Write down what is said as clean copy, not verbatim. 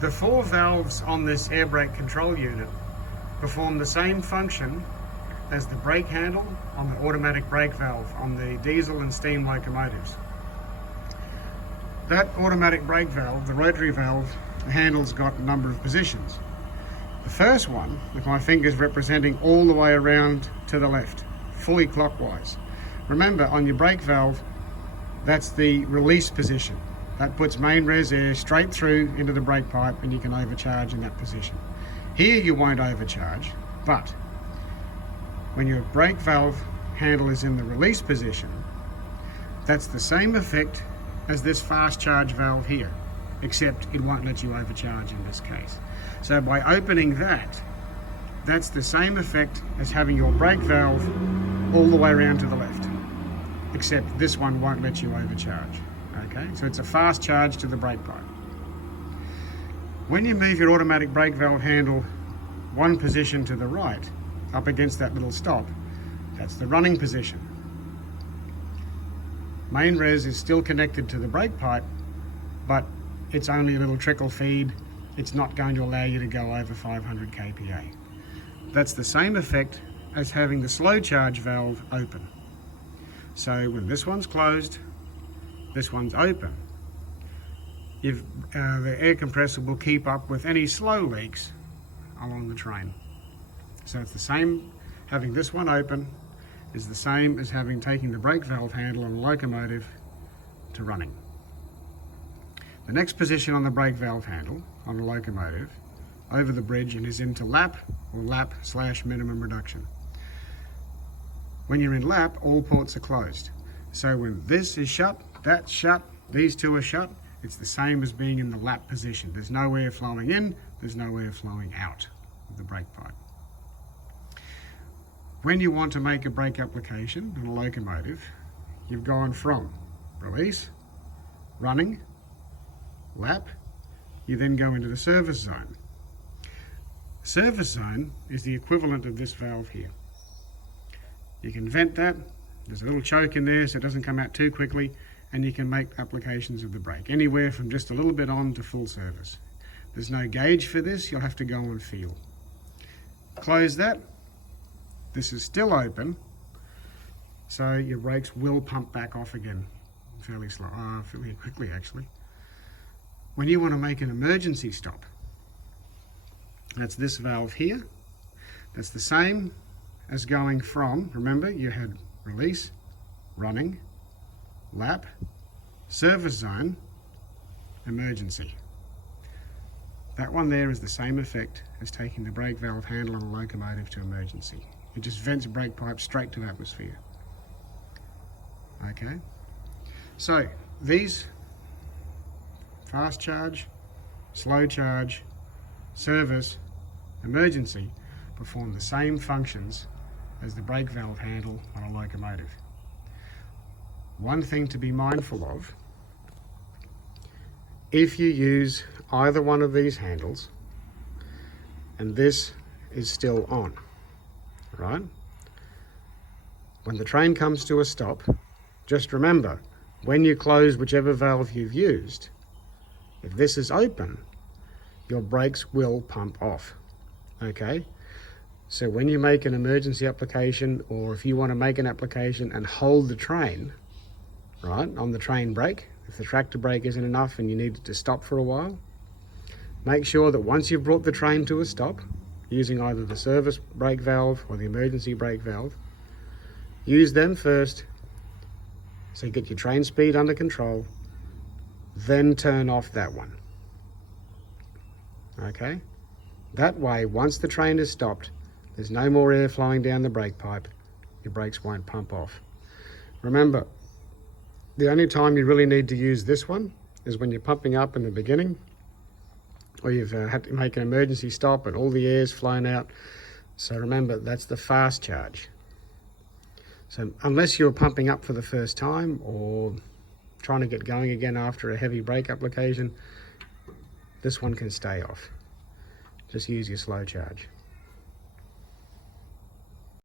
The 4 valves on this Airbrake Control Unit perform the same function as the brake handle on the automatic brake valve on the diesel and steam locomotives. That automatic brake valve, the rotary valve, the handle's got a number of positions. The first one, with my fingers representing all the way around to the left, fully clockwise. Remember, on your brake valve, that's the release position. That puts main res air straight through into the brake pipe and you can overcharge in that position. Here you won't overcharge, but when your brake valve handle is in the release position, that's the same effect as this fast charge valve here, except it won't let you overcharge in this case. So by opening that, that's the same effect as having your brake valve all the way around to the left, except this one won't let you overcharge. Okay, so it's a fast charge to the brake pipe. When you move your automatic brake valve handle one position to the right, up against that little stop, that's the running position. Main res is still connected to the brake pipe, but it's only a little trickle feed. It's not going to allow you to go over 500 kPa. That's the same effect as having the slow charge valve open. So when this one's closed, this one's open, the air compressor will keep up with any slow leaks along the train. So it's the same, having this one open is the same as taking the brake valve handle on a locomotive to running. The next position on the brake valve handle on a locomotive over the bridge and is into lap or lap/minimum reduction. When you're in lap, all ports are closed. So when this is shut, that's shut, these two are shut, it's the same as being in the lap position. There's no air flowing in, there's no air flowing out of the brake pipe. When you want to make a brake application on a locomotive, you've gone from release, running, lap, you then go into the service zone. Service zone is the equivalent of this valve here. You can vent that, there's a little choke in there so it doesn't come out too quickly, and you can make applications of the brake, anywhere from just a little bit on to full service. There's no gauge for this, you'll have to go and feel. Close that, this is still open, so your brakes will pump back off again fairly quickly actually. When you want to make an emergency stop, that's this valve here. That's the same as going from, remember you had release, running, lap, service zone, emergency. That one there is the same effect as taking the brake valve handle on a locomotive to emergency. It just vents brake pipe straight to atmosphere. Okay, so these fast charge, slow charge, service, emergency perform the same functions as the brake valve handle on a locomotive. One thing to be mindful of, if you use either one of these handles and this is still on, right? When the train comes to a stop, just remember, when you close whichever valve you've used, if this is open, your brakes will pump off, okay? So when you make an emergency application, or if you want to make an application and hold the train, right, on the train brake, if the tractor brake isn't enough and you need it to stop for a while, make sure that once you've brought the train to a stop, using either the service brake valve or the emergency brake valve, use them first, so you get your train speed under control, then turn off that one. Okay? That way, once the train is stopped, there's no more air flowing down the brake pipe, your brakes won't pump off. Remember, the only time you really need to use this one is when you're pumping up in the beginning, or you've had to make an emergency stop and all the air's flown out. So remember, that's the fast charge. So unless you're pumping up for the first time or trying to get going again after a heavy brake application, this one can stay off. Just use your slow charge.